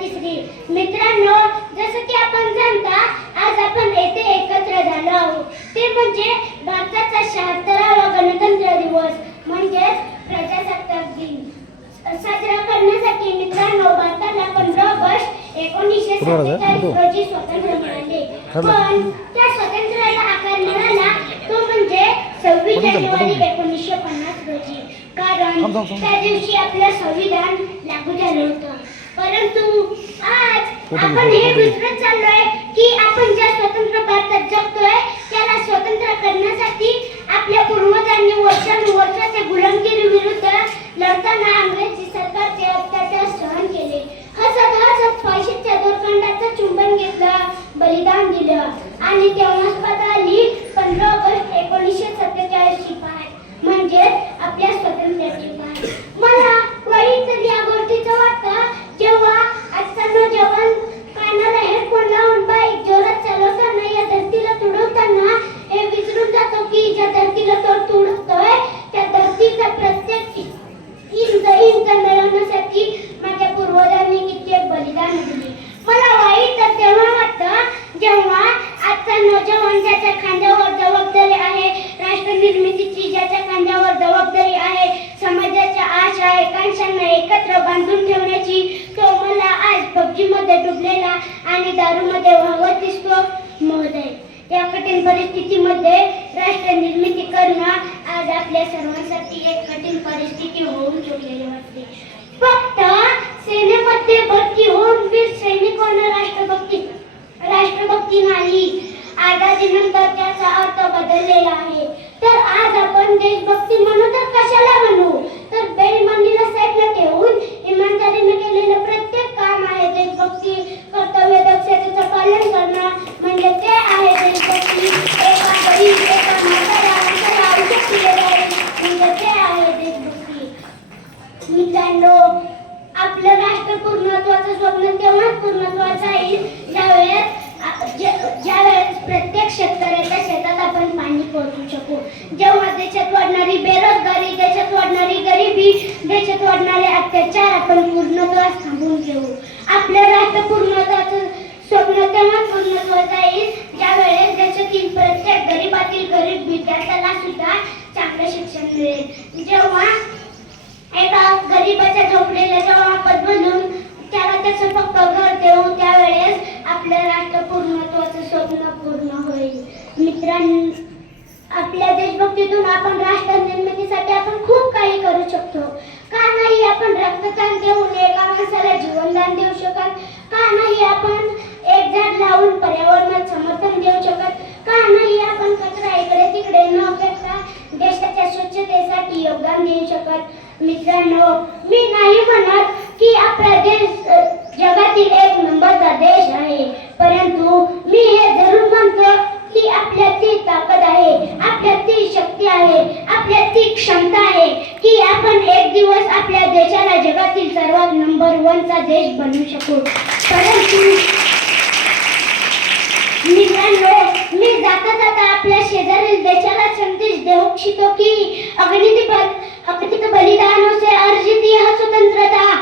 तिसरी मित्रांनो जसं की आपण जाणता आज आपण येथे एकत्र झालो आहोत ते म्हणजे भारताचा शहात्तरावा गणतंत्र दिवस म्हणजेच प्रजासत्ताक दिन साजरा करण्यासाठी मित्रांनो भारताला पंधरा ऑगस्ट एकोणीसशे? सत्तेचाळीस? रोजी स्वातंत्र्य मिळाले. पण त्या स्वातंत्र्याला आकार मिळाला तो म्हणजे सव्वीस? जानेवारी? एकोणीसशे पन्नास रोजी कारण. त्या दिवशी आपलं संविधान लागू झालं होतं परंतु आज? आपण हे? विसरत चाललोय की आपण ज्या स्वतंत्र भारतात जगतोय त्याला स्वतंत्र करण्यासाठी आपल्या पूर्वजांनी वर्षानुवर्षाच्या गुलामगिरी विरुद्ध आशा एकांशांना एकत्र बांधून ठेवण्याची तो मला आज पबजी मध्ये डुबलेला आणि दारूमध्ये वाहवत दिसतो. महोदय या कठीण परिस्थितीमध्ये राष्ट्र निर्मिती करणं आज आपल्या सर्वांसाठी एक कठीण परिस्थिती होऊन चुकली मित्रांनो आपलं राष्ट्र पूर्णत्वाचं स्वप्न तेव्हाच पूर्णत्वाचं येईल ज्यावेळेस ज्यावेळेस प्रत्येक शेतकऱ्याच्या शेतात आपण पाणी पोहोचू शकू. जेव्हा देशात वाढणारी बेरोजगारी देशात वाढणारी गरिबी देशात वाढणारे अत्याचार आपण पूर्णत्वास थांबून घेऊ. आपलं राष्ट्र पूर्णत्वाचं स्वप्न तेव्हा पूर्णत्वाचा येईल ज्यावेळेस देशातील प्रत्येक गरिबातील गरीब विद्यार्थ्याला सुद्धा चांगलं शिक्षण मिळेल. जेव्हा एका गरीबाच्या झोपडीला जेव्हा आपण त्याला त्याचं फक्त घर देऊ त्यावेळेस आपल्या राष्ट्र पूर्णत्वाचं स्वप्न पूर्ण होईल. मित्रांनो आपल्या देशभक्तीतून आपण राष्ट्र निर्मितीसाठी आपण खूप काही करू शकतो. का नाही आपण रक्तदान देऊन एका माणसाला जीवनदान देऊ शकत? का नाही आपण एक झाड लावून पर्यावरणात समर्थन देऊ शकत? का नाही आपण कचरा इकडे तिकडे न फेकता देशाच्या स्वच्छतेसाठी योगदान देऊ शकत? मित्रांनो मी नाही म्हणत की आपला देश जगातील एक नंबरचा देश आहे परंतु मी हे जरूर म्हणतो की आपल्यात ती ताकद आहे आपल्यात ती शक्ती आहे आपल्यात ती क्षमता आहे की आपण एक दिवस आपल्या देशाला जगातील सर्वात नंबर वनचा देश बनवू शकू. परंतु मित्रांनो मी जाता जाता आपल्या शेजारील देशाला संदेश देऊ इच्छितो की अगणित बल- अगणित बलिदानों से अर्जित यह स्वतंत्रता.